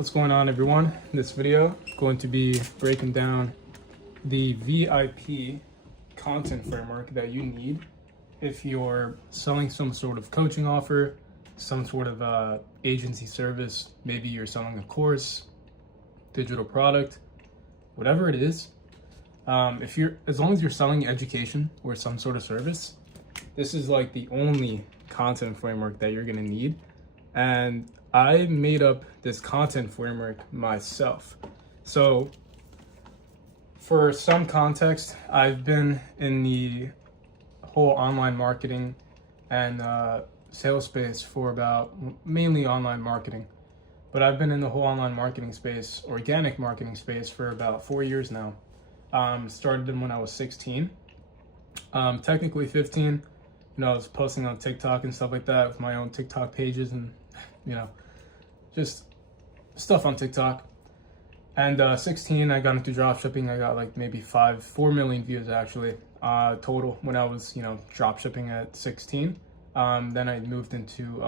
What's going on, everyone? In this video, I'm going to be breaking down the V.I.P content framework that you need if you're selling some sort of coaching offer, some sort of agency service. Maybe you're selling a course, digital product, whatever it is. As long as you're selling education or some sort of service, this is like the only content framework that you're gonna need. And I made up this content framework myself. So for some context, I've been in the whole online marketing and sales space for mainly online marketing. But I've been in the whole online marketing space, organic marketing space, for about 4 years now. Started them when I was 16. Technically 15. I was posting on TikTok and stuff like that with my own TikTok pages and, just stuff on TikTok. And 16, I got into drop shipping. I got like maybe 4 million views actually, total when I was, drop shipping at 16. Then I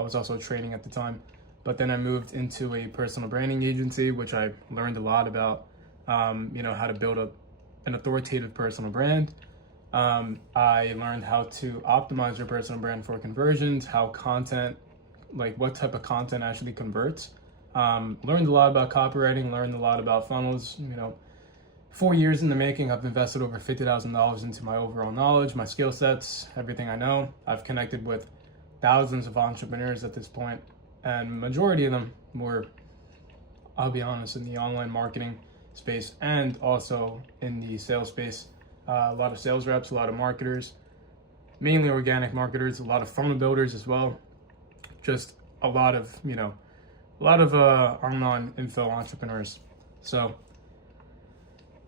was also trading at the time, but then I moved into a personal branding agency, which I learned a lot about, how to build an authoritative personal brand. I learned how to optimize your personal brand for conversions, what type of content actually converts. Learned a lot about copywriting, learned a lot about funnels. 4 years in the making, I've invested over $50,000 into my overall knowledge, my skill sets, everything I know. I've connected with thousands of entrepreneurs at this point, and majority of them were, I'll be honest, in the online marketing space and also in the sales space. A lot of sales reps, a lot of marketers, mainly organic marketers, a lot of funnel builders as well. Just a lot of online info entrepreneurs. So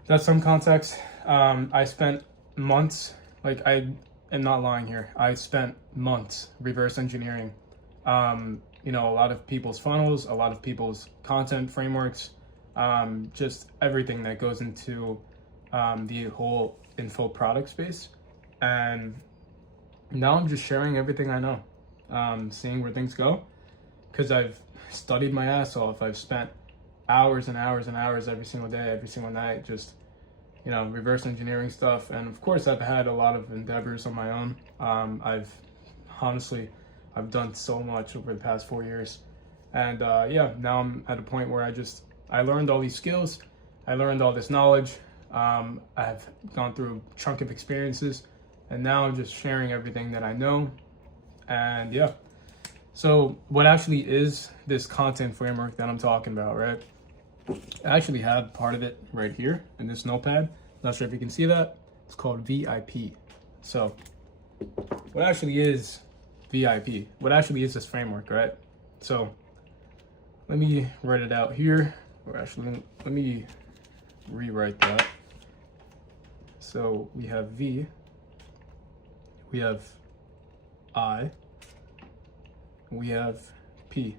that's some context. I spent months, I am not lying here, I spent months reverse engineering, a lot of people's funnels, a lot of people's content frameworks, just everything that goes into the whole info product space. And now I'm just sharing everything I know, seeing where things go, because I've studied my ass off. I've spent hours and hours and hours every single day, every single night, just reverse engineering stuff. And of course, I've had a lot of endeavors on my own. I've done so much over the past 4 years. And now I'm at a point where I learned all these skills. I learned all this knowledge. I've gone through a chunk of experiences, and now I'm just sharing everything that I know. And so what actually is this content framework that I'm talking about, right? I actually have part of it right here in this notepad. Not sure if you can see that. It's called V.I.P. So what actually is V.I.P? What actually is this framework, right? So let me write it out here, or actually let me rewrite that. So we have V, we have I, we have P.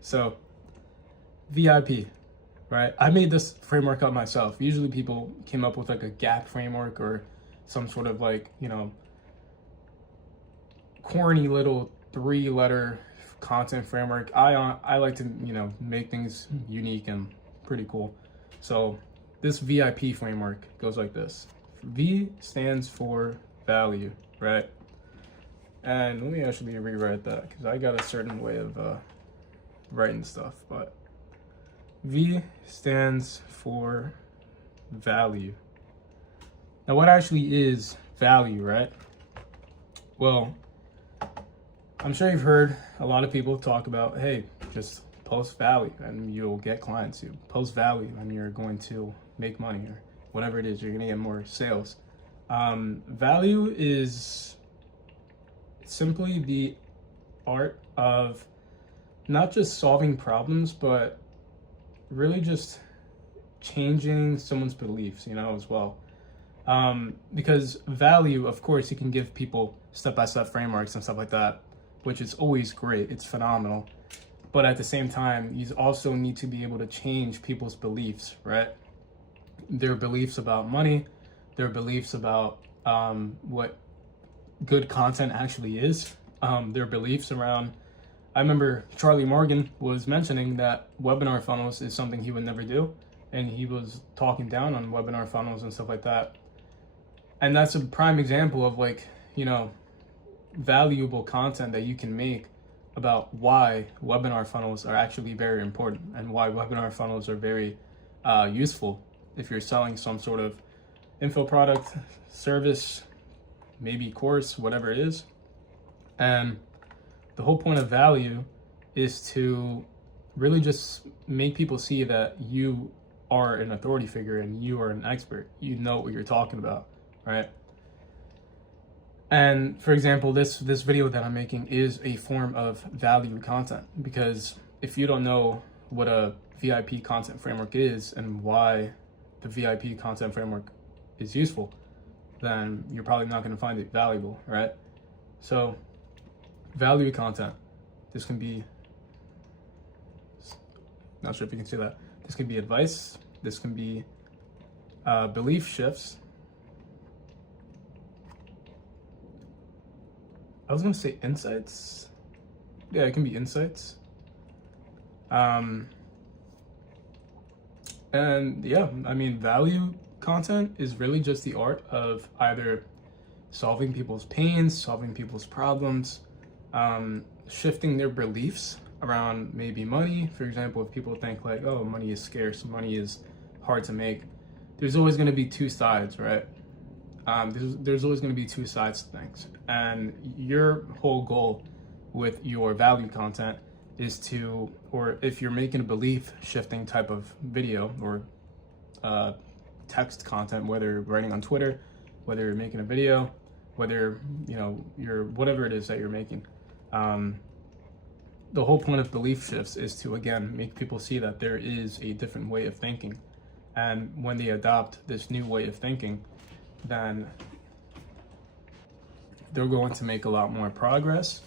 So V.I.P, right? I made this framework up myself. Usually people came up with like a GAP framework or some sort of corny little 3-letter content framework. I like to, make things unique and pretty cool. So this V.I.P framework goes like this. V stands for value, right? And let me actually rewrite that, because I got a certain way of writing stuff. But V stands for value. Now, what actually is value, right? Well, I'm sure you've heard a lot of people talk about, hey, just post value and you'll get clients. You post value and you're going to make money, or whatever it is, you're going to get more sales. Value is simply the art of not just solving problems, but really just changing someone's beliefs, as well. Because value, of course, you can give people step-by-step frameworks and stuff like that, which is always great. It's phenomenal. But at the same time, you also need to be able to change people's beliefs, right? Their beliefs about money, their beliefs about what good content actually is, their beliefs around I remember Charlie Morgan was mentioning that webinar funnels is something he would never do, and he was talking down on webinar funnels and stuff like that. And that's a prime example of, like, you know, valuable content that you can make about why webinar funnels are actually very important and why webinar funnels are very useful if you're selling some sort of info product, service, maybe course, whatever it is. And the whole point of value is to really just make people see that you are an authority figure and you are an expert. You know what you're talking about, right? And for example, this video that I'm making is a form of value content, because if you don't know what a VIP content framework is and why the VIP content framework is useful, then you're probably not going to find it valuable, right? So value content, this can be, not sure if you can see that, this can be advice, this can be belief shifts. I was gonna say insights. Yeah, it can be insights. And yeah, I mean, value content is really just the art of either solving people's pains, solving people's problems, shifting their beliefs around maybe money. For example, if people think like, oh, money is scarce, money is hard to make, there's always gonna be two sides, right? There's always going to be two sides to things, and your whole goal with your value content is to, or if you're making a belief shifting type of video or text content, whether you're writing on Twitter, whether you're making a video, whether, you know, you're whatever it is that you're making, the whole point of belief shifts is to, again, make people see that there is a different way of thinking, and when they adopt this new way of thinking, then they're going to make a lot more progress,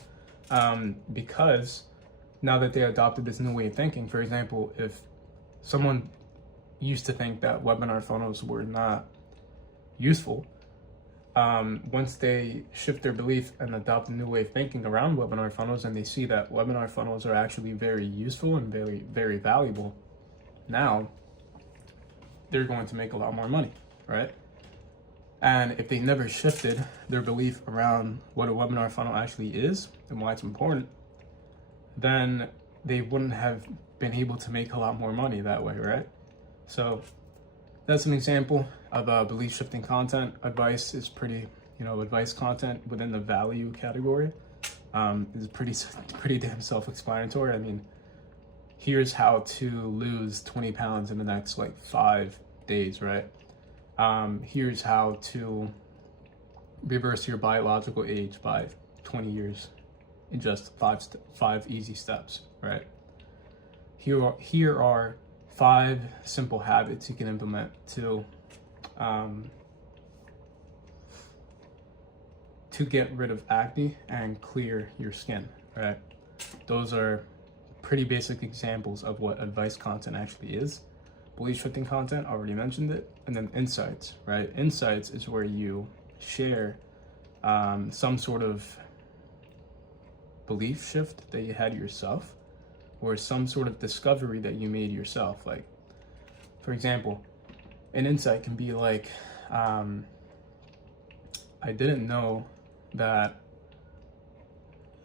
because now that they adopted this new way of thinking. For example, if someone used to think that webinar funnels were not useful, once they shift their belief and adopt a new way of thinking around webinar funnels, and they see that webinar funnels are actually very useful and very, very valuable, now they're going to make a lot more money, right? And if they never shifted their belief around what a webinar funnel actually is and why it's important, then they wouldn't have been able to make a lot more money that way, right? So that's an example of belief shifting content. Advice is pretty, you know, advice content within the value category is pretty damn self-explanatory. I mean, here's how to lose 20 pounds in the next like 5 days, right? Here's how to reverse your biological age by 20 years in just five easy steps, right? Here are 5 simple habits you can implement to get rid of acne and clear your skin, right? Those are pretty basic examples of what advice content actually is. Belief shifting content, already mentioned it. And then insights, right? Insights is where you share some sort of belief shift that you had yourself, or some sort of discovery that you made yourself. Like, for example, an insight can be like, I didn't know that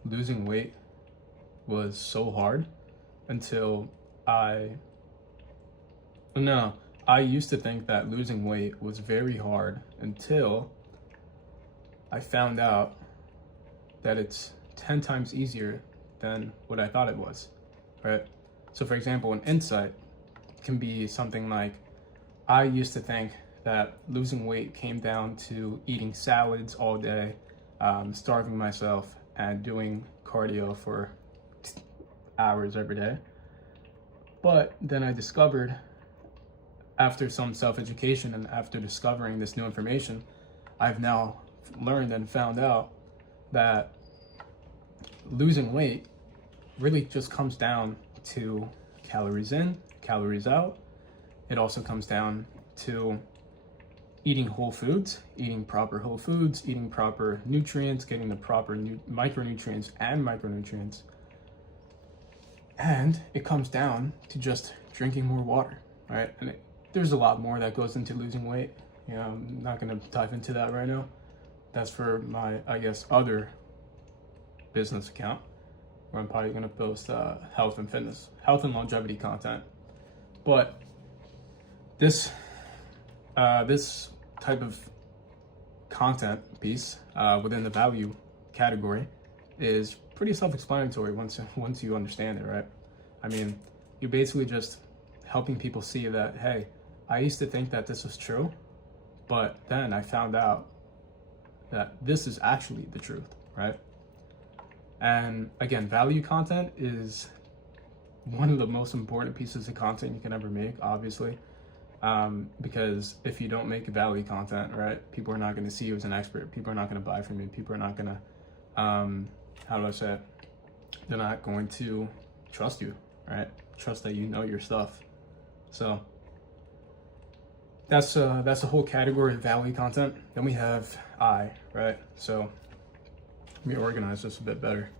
losing weight was so hard until I used to think that losing weight was very hard until I found out that it's 10 times easier than what I thought it was, right? So for example, an insight can be something like, I used to think that losing weight came down to eating salads all day, starving myself, and doing cardio for hours every day. But then I discovered, after some self-education and after discovering this new information, I've now learned and found out that losing weight really just comes down to calories in, calories out. It also comes down to eating whole foods, eating proper whole foods, eating proper nutrients, getting the proper micronutrients and micronutrients. And it comes down to just drinking more water, right? And there's a lot more that goes into losing weight. You know, I'm not gonna dive into that right now. That's for my, I guess, other business account, where I'm probably gonna post health and longevity content. But this this type of content piece within the value category is pretty self-explanatory once you understand it, right? I mean, you're basically just helping people see that, hey, I used to think that this was true, but then I found out that this is actually the truth, right? And again, value content is one of the most important pieces of content you can ever make, obviously. Because if you don't make value content, right, people are not going to see you as an expert. People are not going to buy from you. People are not going to, how do I say it? They're not going to trust you, right? Trust that you know your stuff. So that's a whole category of value content. Then we have I, right? So let me organize this a bit better.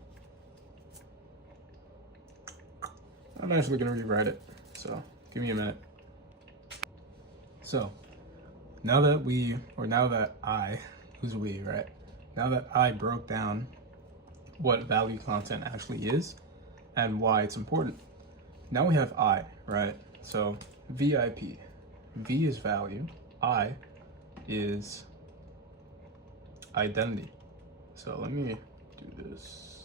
I'm actually going to rewrite it. So give me a minute. So now that I, who's we, right? Now that I broke down what value content actually is and why it's important, now we have I, right? So V.I.P. V is value, I is identity. So let me do this.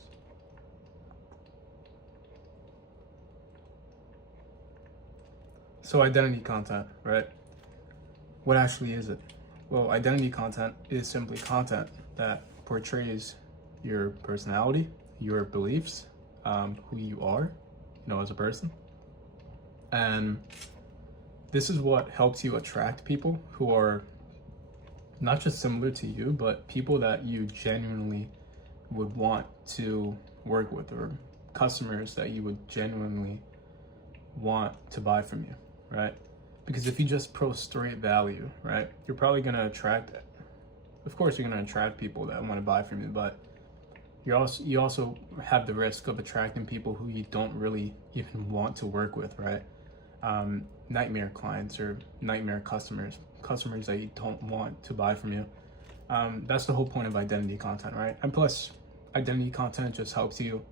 So identity content, right? What actually is it? Well, identity content is simply content that portrays your personality, your beliefs, who you are, as a person. And this is what helps you attract people who are not just similar to you, but people that you genuinely would want to work with, or customers that you would genuinely want to buy from you, right? Because if you just post straight value, right, you're probably going to attract, of course, you're going to attract people that want to buy from you, but you also have the risk of attracting people who you don't really even want to work with, right? Nightmare clients or nightmare customers that you don't want to buy from you. That's the whole point of identity content, right? And plus, identity content just helps you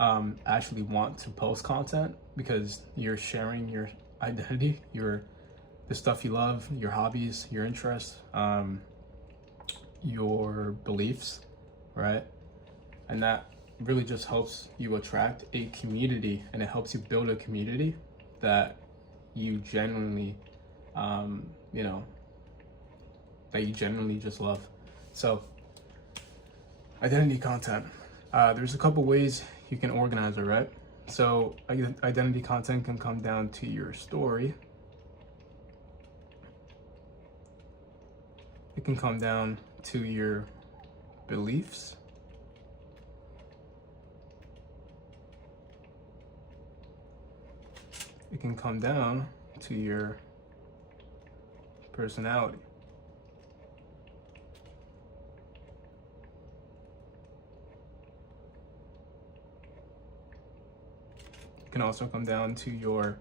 actually want to post content, because you're sharing your identity, the stuff you love, your hobbies, your interests, your beliefs, right? And that really just helps you attract a community, and it helps you build a community that you genuinely, just love. So identity content, there's a couple ways you can organize it, right? So identity content can come down to your story. It can come down to your beliefs. It can come down to your personality. It can also come down to your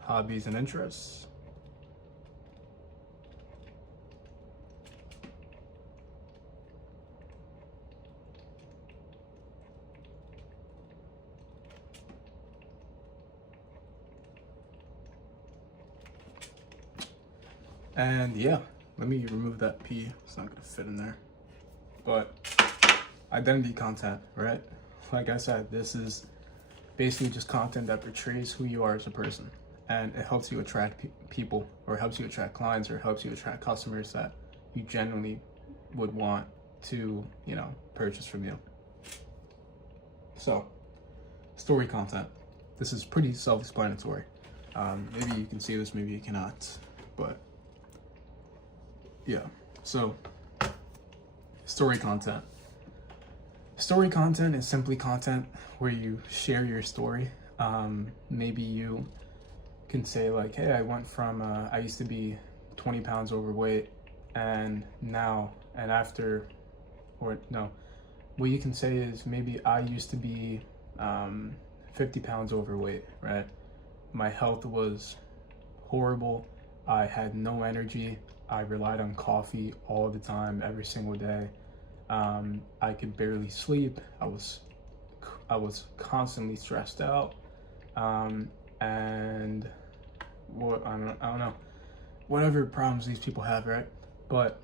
hobbies and interests. And yeah, let me remove that P. It's not gonna fit in there. But identity content, right? Like I said, this is basically just content that portrays who you are as a person, and it helps you attract people, or helps you attract clients, or helps you attract customers that you genuinely would want to, purchase from you. So, story content. This is pretty self-explanatory. Maybe you can see this, maybe you cannot, but yeah. So, story content. Story content is simply content where you share your story. Maybe you can say like, hey, I went from, I used to be 20 pounds overweight, and now, and after, or no, what you can say is maybe I used to be 50 pounds overweight, right? My health was horrible. I had no energy. I relied on coffee all the time, every single day. I could barely sleep. I was constantly stressed out. And what I don't know, whatever problems these people have, right? But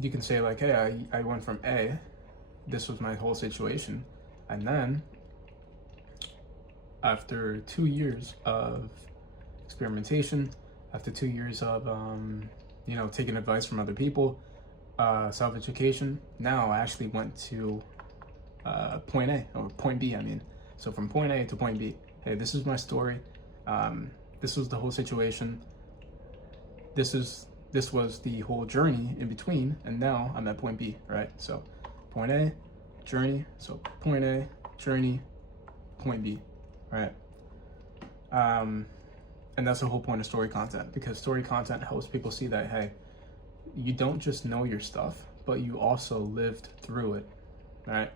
you can say like, hey, I went from A, this was my whole situation, and then after 2 years of experimentation, after 2 years of taking advice from other people, self-education, now I actually went to point A, or point B, I mean. So from point A to point B, hey, this is my story. This was the whole situation. This was the whole journey in between, and now I'm at point B, right? So point A, journey. So point A, journey, point B, right? And that's the whole point of story content, because story content helps people see that, hey, you don't just know your stuff, but you also lived through it, right?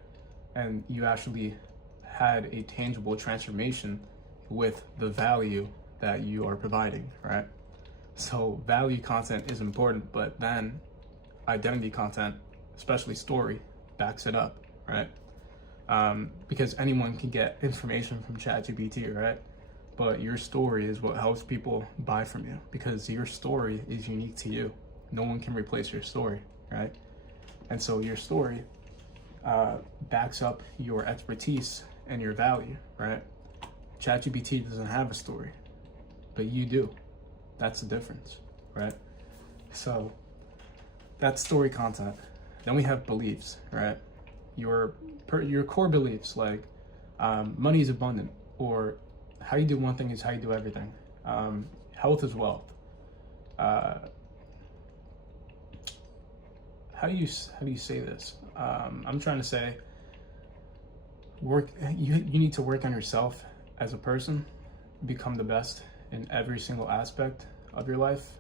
And you actually had a tangible transformation with the value that you are providing, right? So value content is important, but then identity content, especially story, backs it up, right? Because anyone can get information from ChatGPT, right? But your story is what helps people buy from you, because your story is unique to you. No one can replace your story, right? And so your story backs up your expertise and your value, right? ChatGPT doesn't have a story, but you do. That's the difference, right? So that's story content. Then we have beliefs, right? Your core beliefs, like money is abundant, or how you do one thing is how you do everything. Health is wealth. How do you say this? I'm trying to say, you need to work on yourself as a person, become the best in every single aspect of your life,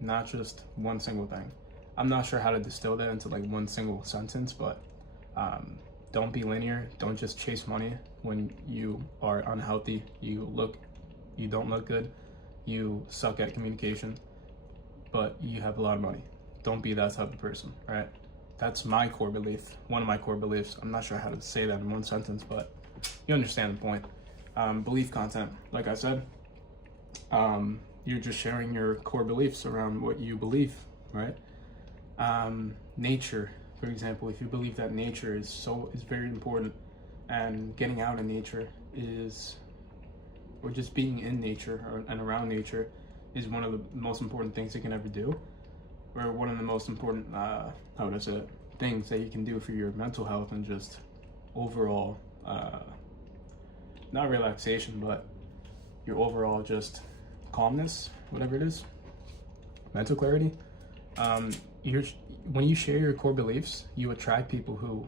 not just one single thing. I'm not sure how to distill that into like one single sentence, but don't be linear. Don't just chase money when you are unhealthy. You don't look good. You suck at communication, but you have a lot of money. Don't be that type of person, right? That's my core belief, one of my core beliefs. I'm not sure how to say that in one sentence, but you understand the point. Belief content, like I said, you're just sharing your core beliefs around what you believe, right? Nature, for example, if you believe that nature is very important, and getting out in nature or just being in nature and around nature is one of the most important things you can ever do, or one of the most important, things that you can do for your mental health and just overall, not relaxation, but your overall just calmness, whatever it is, mental clarity. When you share your core beliefs, you attract people who,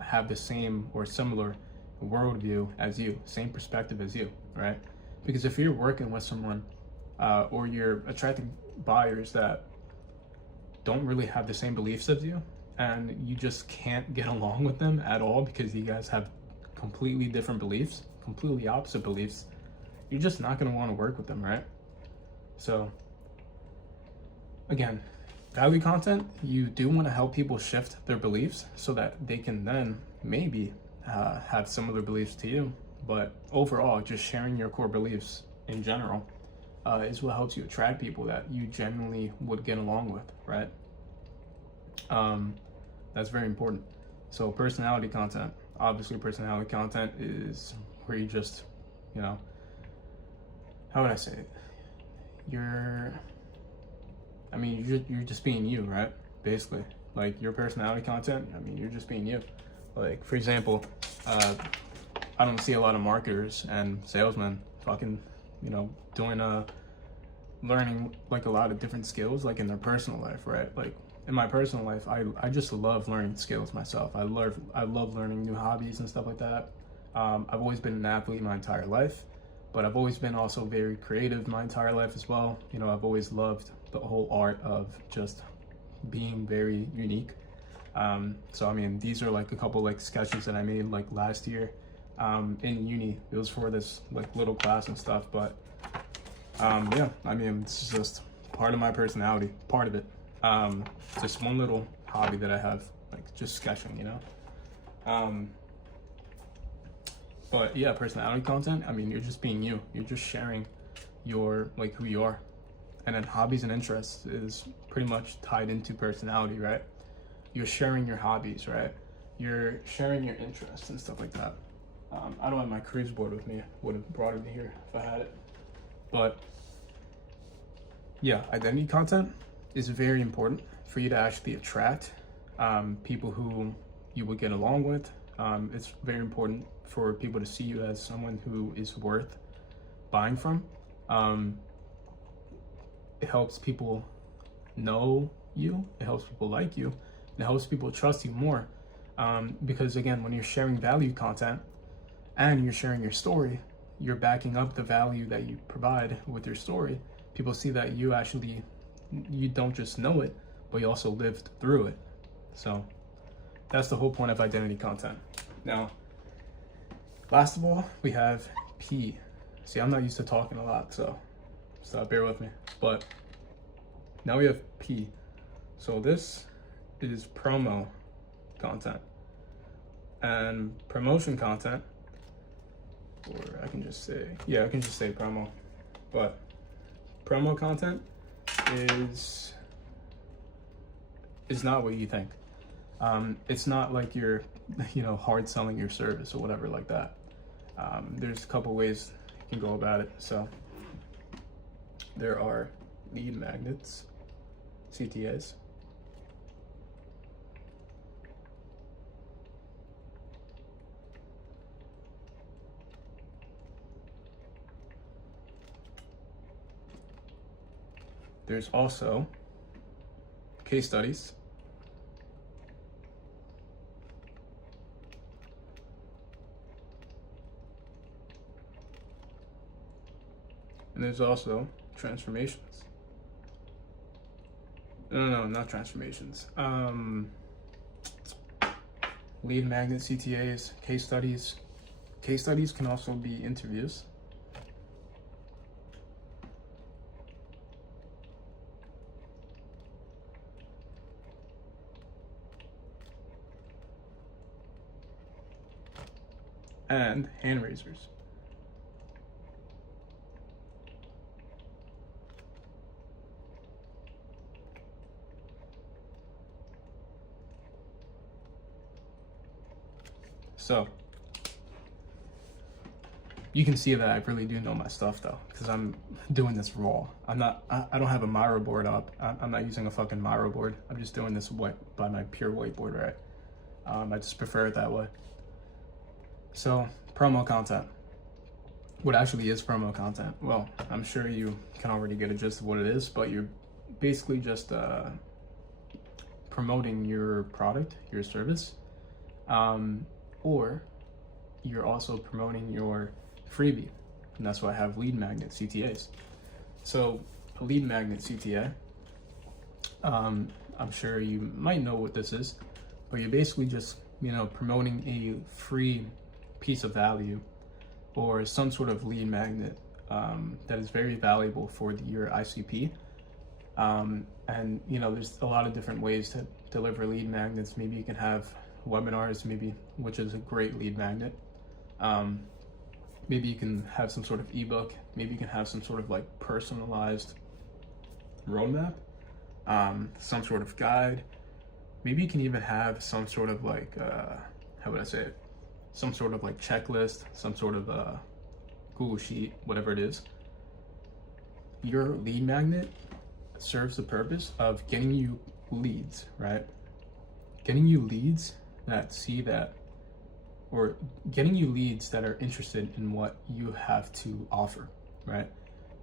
have the same or similar worldview as you, same perspective as you, right? Because if you're working with someone, or you're attracting buyers that don't really have the same beliefs as you, and you just can't get along with them at all because you guys have completely different beliefs, completely opposite beliefs, you're just not going to want to work with them, right? So again, value content, you do want to help people shift their beliefs so that they can then maybe have similar beliefs to you. But overall, just sharing your core beliefs in general is what helps you attract people that you genuinely would get along with, right? That's very important. So personality content, obviously personality content is where you just, how would I say it? You're just being you, right? Basically, like your personality content, you're just being you. Like, for example, I don't see a lot of marketers and salesmen fucking, doing learning like a lot of different skills like in their personal life, right? Like in my personal life, I just love learning skills myself. I love learning new hobbies and stuff like that. I've always been an athlete my entire life, but I've always been also very creative my entire life as well. I've always loved the whole art of just being very unique. So these are like a couple like sketches that I made like last year in uni. It was for this like little class and stuff, but yeah, I mean, it's just part of my personality, part of it. Just one little hobby that I have, like just sketching, you know. But yeah, personality content, I mean, you're just being you. You're just sharing your, like, who you are. And then hobbies and interests is pretty much tied into personality, right? You're sharing your hobbies, right? You're sharing your interests and stuff like that. I don't have my cruise board with me. Would have brought it here if I had it. But yeah, identity content is very important for you to actually attract people who you would get along with. It's very important for people to see you as someone who is worth buying from. It helps people know you, it helps people like you, and it helps people trust you more. Because again, when you're sharing value content and you're sharing your story, you're backing up the value that you provide with your story. People see that you actually, you don't just know it, but you also lived through it. So that's the whole point of identity content. Now, last of all, we have P. See, I'm not used to talking a lot, so bear with me. But now we have P. So this is promo content. And promotion content, or I can just say, yeah, I can just say promo. But promo content is not what you think. It's not like you're, you know, hard selling your service or whatever like that. There's a couple ways you can go about it. So there are lead magnets, CTAs. There's also case studies. And there's also transformations. No, not transformations. Lead magnet, CTAs, case studies. Case studies can also be interviews. And hand raisers. So you can see that I really do know my stuff though, because I'm doing this raw. I don't have a Miro board up. I'm not using a fucking Miro board. I'm just doing this by my pure whiteboard, right? I just prefer it that way. So promo content. What actually is promo content? Well, I'm sure you can already get a gist of what it is, but you're basically just promoting your product, your service, or you're also promoting your freebie. And that's why I have lead magnet CTAs. So a lead magnet CTA, I'm sure you might know what this is, but you're basically just, you know, promoting a free piece of value or some sort of lead magnet that is very valuable for your ICP. And you know, there's a lot of different ways to deliver lead magnets. Maybe you can have webinars, maybe, which is a great lead magnet. Maybe you can have some sort of ebook. Maybe you can have some sort of like personalized roadmap, some sort of guide. Maybe you can even have some sort of like, how would I say it? Some sort of like checklist, some sort of Google Sheet, whatever it is. Your lead magnet serves the purpose of getting you leads, right? Getting you leads that see that, or getting you leads that are interested in what you have to offer, right?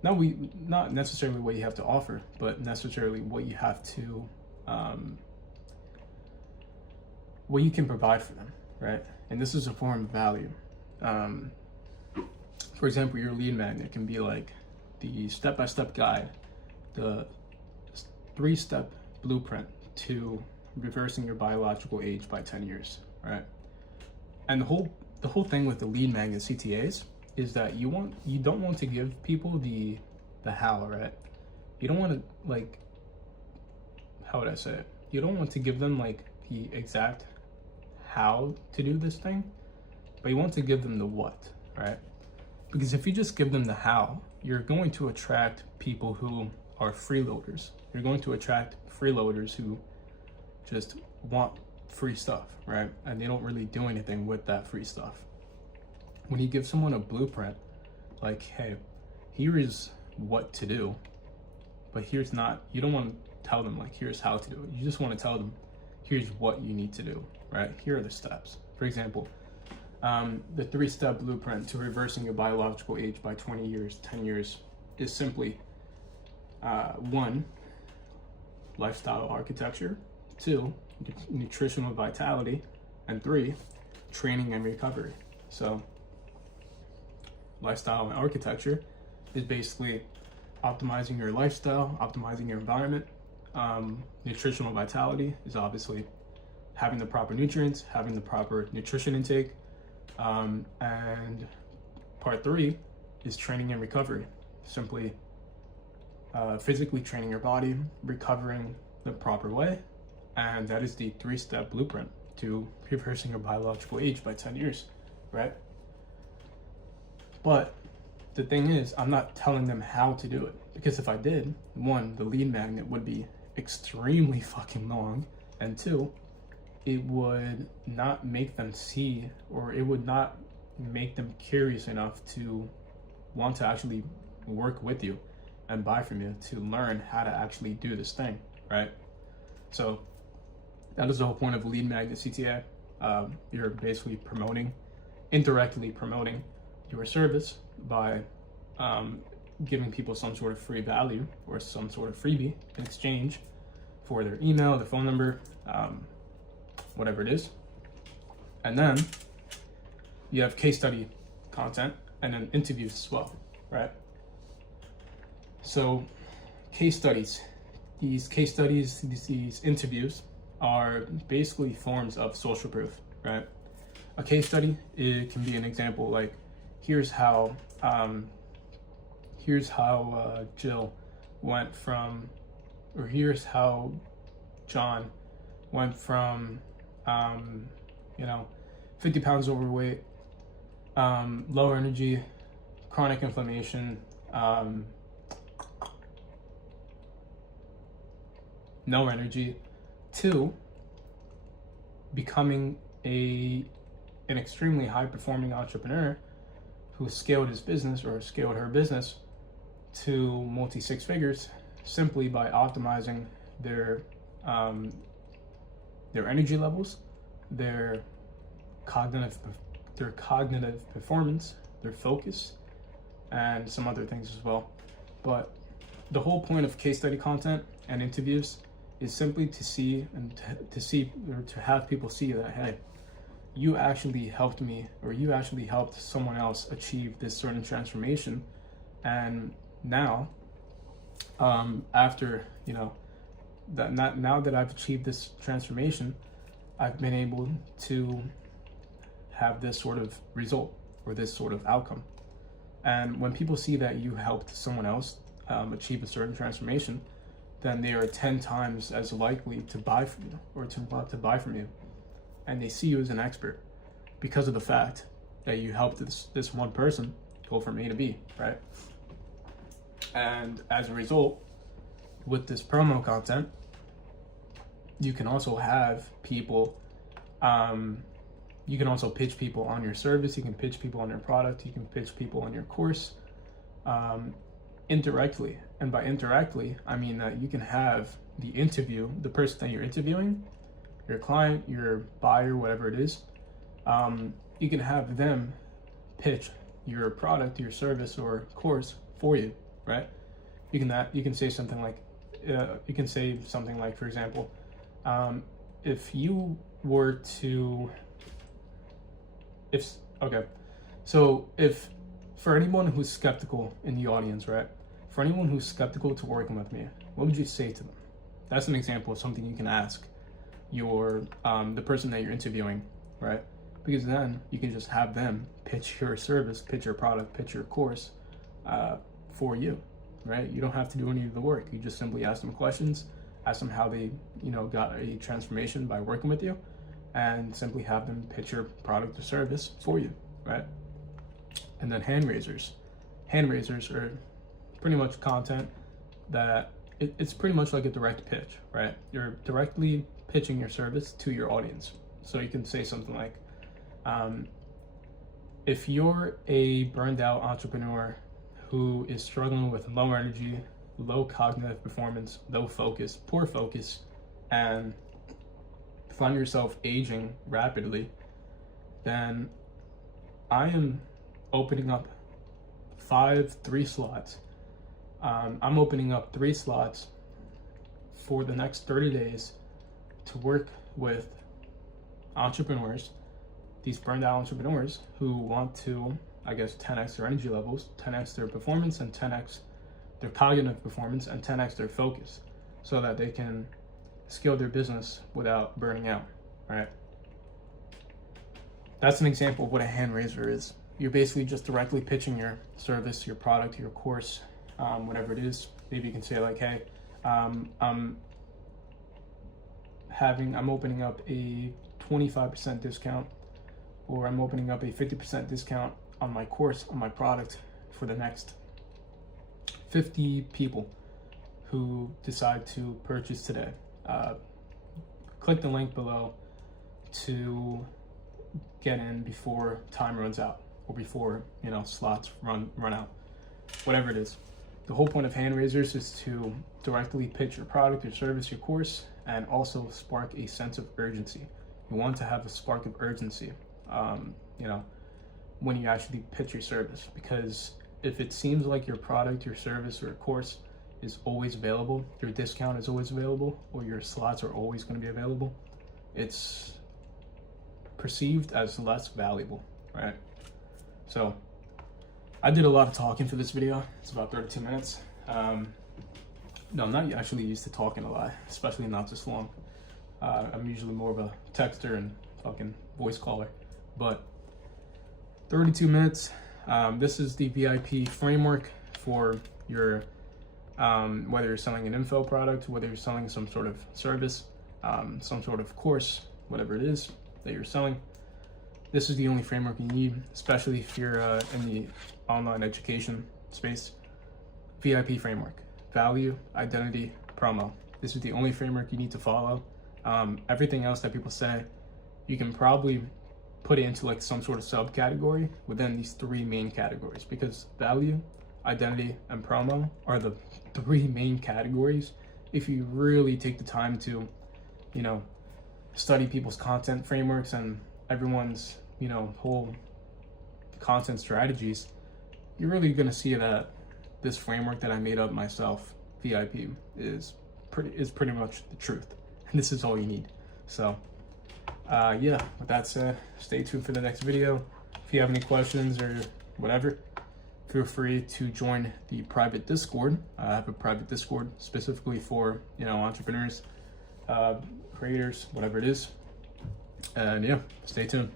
Not necessarily what you have to offer, but necessarily what you have to, what you can provide for them, right? And this is a form of value. For example, your lead magnet can be like the step-by-step guide, the 3-step blueprint to reversing your biological age by 10 years, right? And the whole the whole thing with the lead magnet CTAs is that you don't want to give people the how, right? You don't want to, like, how would I say it? You don't want to give them like the exact how to do this thing, but you want to give them the what, right? Because if you just give them the how, you're going to attract people who are freeloaders. You're going to attract freeloaders who just want free stuff, right? And they don't really do anything with that free stuff. When you give someone a blueprint, like, hey, here is what to do, but here's not, you don't want to tell them like, here's how to do it. You just want to tell them, here's what you need to do, right? Here are the steps. For example, the 3-step blueprint to reversing your biological age by 20 years, 10 years is simply 1, lifestyle architecture, 2, nutritional vitality, and 3, training and recovery. So lifestyle and architecture is basically optimizing your lifestyle, optimizing your environment. Nutritional vitality is obviously having the proper nutrients, having the proper nutrition intake. And part 3 is training and recovery. Simply physically training your body, recovering the proper way. And that is the 3-step blueprint to reversing your biological age by 10 years, right? But the thing is, I'm not telling them how to do it, because if I did, 1, the lead magnet would be extremely fucking long, and 2, it would not make them see, or it would not make them curious enough to want to actually work with you and buy from you to learn how to actually do this thing, right? So that is the whole point of lead magnet CTA. You're basically indirectly promoting your service by giving people some sort of free value or some sort of freebie in exchange for their email, their phone number, whatever it is. And then you have case study content and then interviews as well, right? So case studies, these interviews are basically forms of social proof, right? A case study, it can be an example like, here's how Jill went from, or here's how John went from 50 pounds overweight, low energy, chronic inflammation, no energy, to becoming an extremely high performing entrepreneur who scaled his business or scaled her business to multi 6 figures simply by optimizing their energy levels, their cognitive performance, their focus, and some other things as well. But the whole point of case study content and interviews is simply to see and to have people see that, hey, you actually helped me, or you actually helped someone else achieve this certain transformation, and now after now that I've achieved this transformation, I've been able to have this sort of result or this sort of outcome. And when people see that you helped someone else achieve a certain transformation, then they are 10 times as likely to buy from you or to want to buy from you. And they see you as an expert because of the fact that you helped this one person go from A to B, right? And as a result, with this promo content, you can also have people, you can also pitch people on your service, you can pitch people on your product, you can pitch people on your course, indirectly. And by indirectly, I mean that you can have the person that you're interviewing, your client, your buyer, whatever it is, you can have them pitch your product, your service, or course for you, right? You can say something like, for example, if you were to, if for anyone who's skeptical in the audience, right? For anyone who's skeptical to working with me, what would you say to them? That's an example of something you can ask the person that you're interviewing, right? because then you can just have them pitch your service, pitch your product, pitch your course for you, right? You don't have to do any of the work. You just simply ask them questions, ask them how they, got a transformation by working with you, and simply have them pitch your product or service for you, right? And then hand raisers. Hand raisers are pretty much content that it's pretty much like a direct pitch, right? You're directly pitching your service to your audience. So you can say something like, if you're a burned out entrepreneur who is struggling with low energy, low cognitive performance, low focus, poor focus, and find yourself aging rapidly, then I am opening up 3 slots. I'm opening up 3 slots for the next 30 days to work with entrepreneurs, these burned out entrepreneurs who want to, 10x their energy levels, 10x their performance, and 10x their cognitive performance, and 10x their focus, so that they can scale their business without burning out, right? That's an example of what a hand raiser is. You're basically just directly pitching your service, your product, your course, whatever it is. Maybe you can say like, hey, I'm opening up a 25% discount, or I'm opening up a 50% discount on my course, on my product, for the next 50 people who decide to purchase today. Click the link below to get in before time runs out, or before slots run out, whatever it is. The whole point of hand raisers is to directly pitch your product, your service, your course, and also spark a sense of urgency. You want to have a spark of urgency, when you actually pitch your service, because if it seems like your product, your service, or course is always available, your discount is always available, or your slots are always going to be available, it's perceived as less valuable, right? So I did a lot of talking for this video. It's about 32 minutes. No, I'm not actually used to talking a lot, especially not this long. I'm usually more of a texter and fucking voice caller, but 32 minutes. This is the V.I.P framework for your, whether you're selling an info product, whether you're selling some sort of service, some sort of course, whatever it is that you're selling. This is the only framework you need, especially if you're in the online education space. V.I.P framework: value, identity, promo. This is the only framework you need to follow. Everything else that people say, you can probably put it into like some sort of subcategory within these 3 main categories, because value, identity, and promo are the 3 main categories. If you really take the time to, study people's content frameworks and everyone's, whole content strategies, you're really gonna see that this framework that I made up myself, V.I.P, is pretty much the truth. And this is all you need. So yeah, with that said, stay tuned for the next video. If you have any questions or whatever, feel free to join the private Discord. I have a private Discord specifically for entrepreneurs, creators, whatever it is. And yeah, stay tuned.